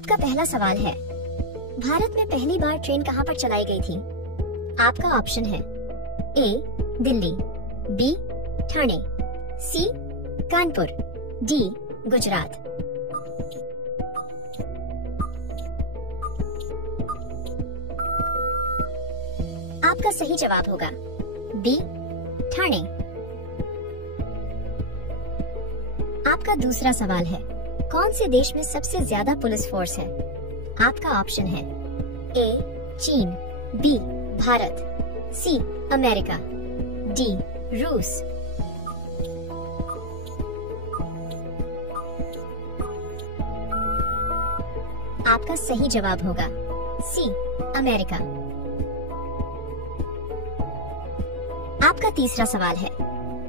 आपका पहला सवाल है, भारत में पहली बार ट्रेन कहां पर चलाई गई थी? आपका ऑप्शन है ए दिल्ली, बी ठाणे, सी कानपुर, डी गुजरात। आपका सही जवाब होगा बी ठाणे। आपका दूसरा सवाल है, कौन से देश में सबसे ज्यादा पुलिस फोर्स है? आपका ऑप्शन है ए चीन, b Bharat, c America, d रूस। आपका सही जवाब होगा सी अमेरिका। आपका तीसरा सवाल है,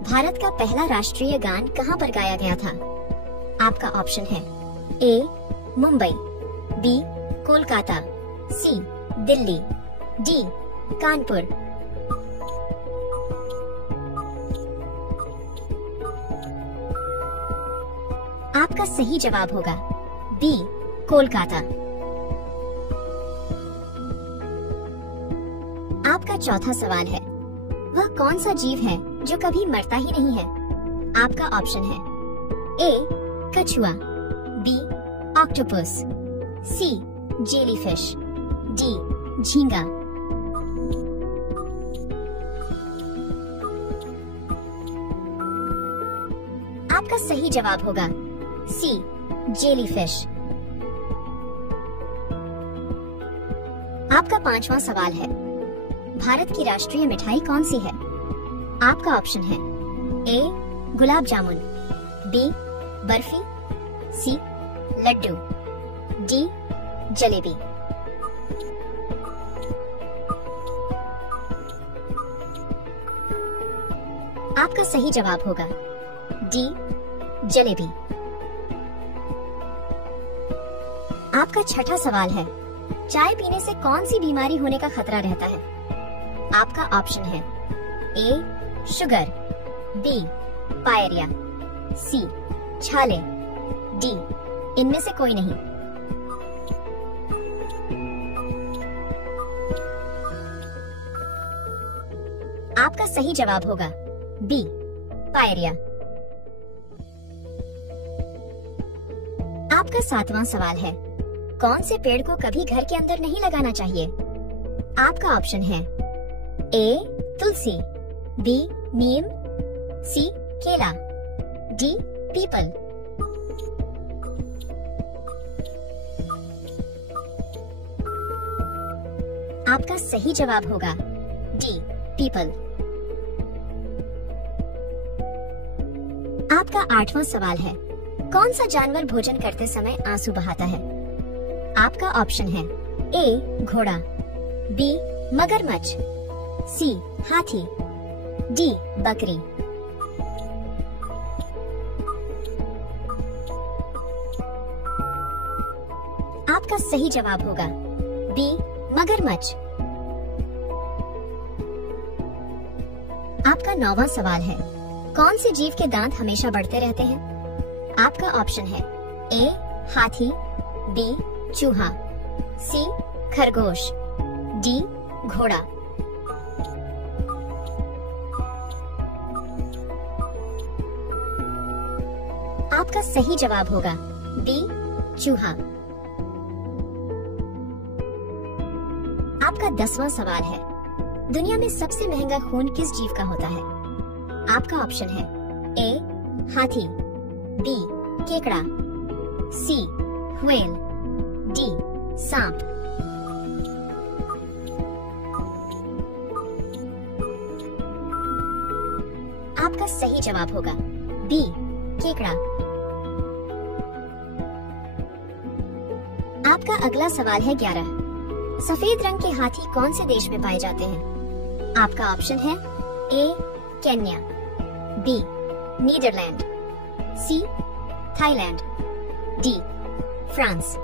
भारत का पहला राष्ट्रीय गान कहां पर गाया गया था? आपका ऑप्शन है ए मुंबई, बी कोलकाता, सी दिल्ली, डी कानपुर। आपका सही जवाब होगा बी कोलकाता। आपका चौथा सवाल है, वह कौन सा जीव है जो कभी मरता ही नहीं है? आपका ऑप्शन है ए कछुआ, बी ऑक्टोपस, सी जेलीफिश, डी झींगा। आपका सही जवाब होगा सी जेलीफिश। आपका पांचवा सवाल है, भारत की राष्ट्रीय मिठाई कौन सी है? आपका ऑप्शन है ए गुलाब जामुन, बी बर्फी, सी लड्डू, डी जलेबी। आपका सही जवाब होगा डी जलेबी। आपका छठा सवाल है, चाय पीने से कौन सी बीमारी होने का खतरा रहता है? आपका ऑप्शन है ए शुगर, बी पायरिया, सी छाले, डी इनमें से कोई नहीं। आपका सही जवाब होगा बी पायरिया। आपका सातवां सवाल है, कौन से पेड़ को कभी घर के अंदर नहीं लगाना चाहिए? आपका ऑप्शन है ए तुलसी, बी नीम, सी केला, डी पीपल। आपका सही जवाब होगा डी पीपल। आपका आठवां सवाल है, कौन सा जानवर भोजन करते समय आंसू बहाता है? आपका ऑप्शन है ए घोड़ा, बी मगरमच्छ, सी हाथी, डी बकरी। आपका सही जवाब होगा बी मगरमच्छ। आपका नौवां सवाल है, कौन से जीव के दांत हमेशा बढ़ते रहते हैं? आपका ऑप्शन है ए हाथी, बी चूहा, सी खरगोश, डी घोड़ा। आपका सही जवाब होगा बी चूहा। आपका 10वां सवाल है, दुनिया में सबसे महंगा खून किस जीव का होता है? आपका ऑप्शन है ए हाथी, बी केकड़ा, सी व्हेल, डी सांप। आपका सही जवाब होगा बी केकड़ा। आपका अगला सवाल है 11। सफेद रंग के हाथी कौन से देश में पाए जाते हैं? आपका ऑप्शन है A Kenya, B Netherland, C Thailand, D France.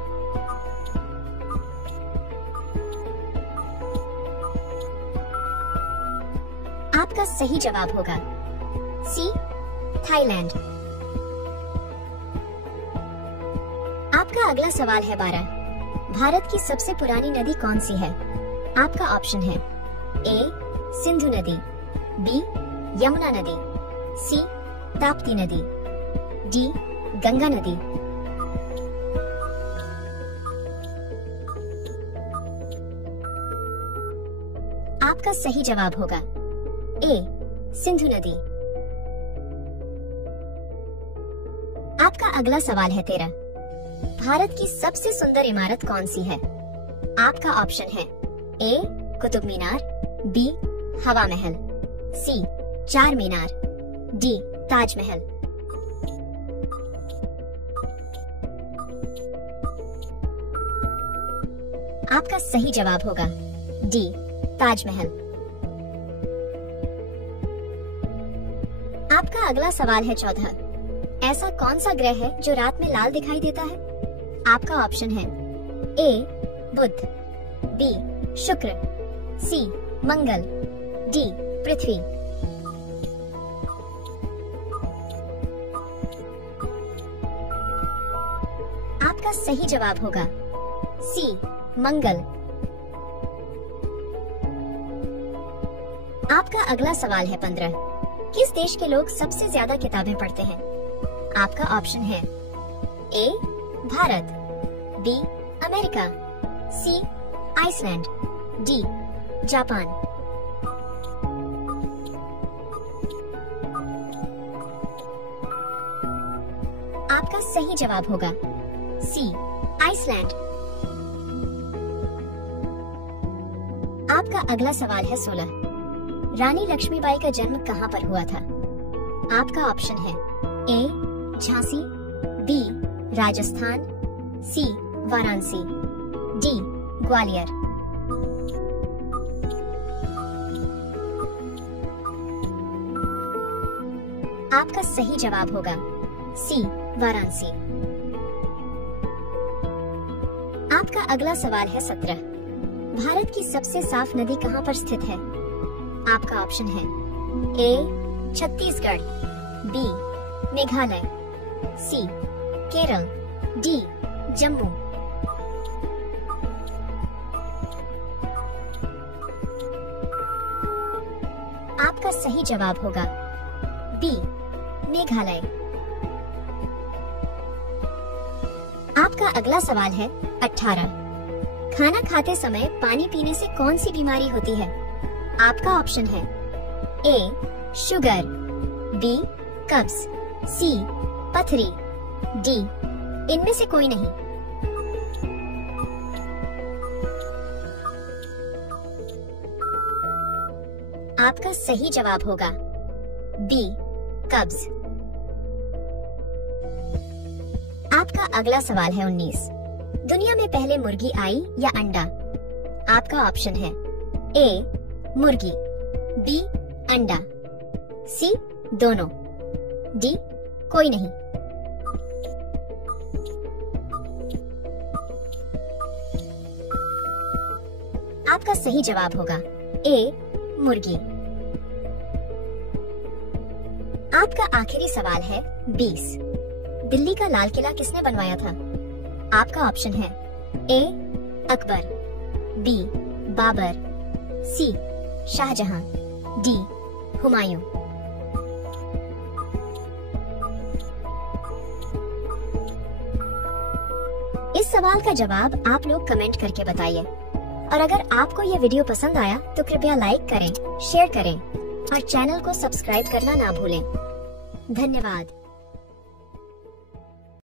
आपका सही जवाब होगा सी थाईलैंड। आपका अगला सवाल है 12। भारत की सबसे पुरानी नदी कौन सी है? आपका ऑप्शन है ए सिंधु नदी, बी यमुना नदी, सी ताप्ती नदी, डी गंगा नदी। आपका सही जवाब होगा ए सिंधु नदी। आपका अगला सवाल है 13। भारत की सबसे सुंदर इमारत कौन सी है? आपका ऑप्शन है ए कुतुब मीनार, बी हवा महल, सी चार मीनार, डी ताजमहल। आपका सही जवाब होगा डी ताजमहल। आपका अगला सवाल है 14। ऐसा कौन सा ग्रह है जो रात में लाल दिखाई देता है? आपका ऑप्शन है ए बुध, बी शुक्र, सी मंगल, डी पृथ्वी। आपका सही जवाब होगा सी मंगल। आपका अगला सवाल है 15। किस देश के लोग सबसे ज्यादा किताबें पढ़ते हैं? आपका ऑप्शन है ए भारत, बी अमेरिका, सी आइसलैंड, डी जापान। आपका सही जवाब होगा सी आइसलैंड। आपका अगला सवाल है 16। रानी लक्ष्मीबाई का जन्म कहाँ पर हुआ था? आपका ऑप्शन है ए झांसी, बी राजस्थान, सी वाराणसी, डी ग्वालियर। आपका सही जवाब होगा सी वाराणसी। आपका अगला सवाल है 17। भारत की सबसे साफ नदी कहाँ पर स्थित है? आपका ऑप्शन है ए छत्तीसगढ़, बी मेघालय, सी केरल, डी जम्मू। आपका सही जवाब होगा बी मेघालय। आपका अगला सवाल है 18। खाना खाते समय पानी पीने से कौन सी बीमारी होती है? आपका ऑप्शन है ए शुगर, बी कब्ज, सी पथरी, डी इनमें से कोई नहीं। आपका सही जवाब होगा बी कब्ज। आपका अगला सवाल है 19। दुनिया में पहले मुर्गी आई या अंडा? आपका ऑप्शन है ए मुर्गी, बी अंडा, सी दोनों, डी कोई नहीं। आपका सही जवाब होगा ए मुर्गी। आपका आखिरी सवाल है 20। दिल्ली का लाल किला किसने बनवाया था? आपका ऑप्शन है ए अकबर, बी बाबर, सी शाहजहां, डी हुमायूं। इस सवाल का जवाब आप लोग कमेंट करके बताइए। और अगर आपको ये वीडियो पसंद आया तो कृपया लाइक करें, शेयर करें और चैनल को सब्सक्राइब करना ना भूलें। धन्यवाद।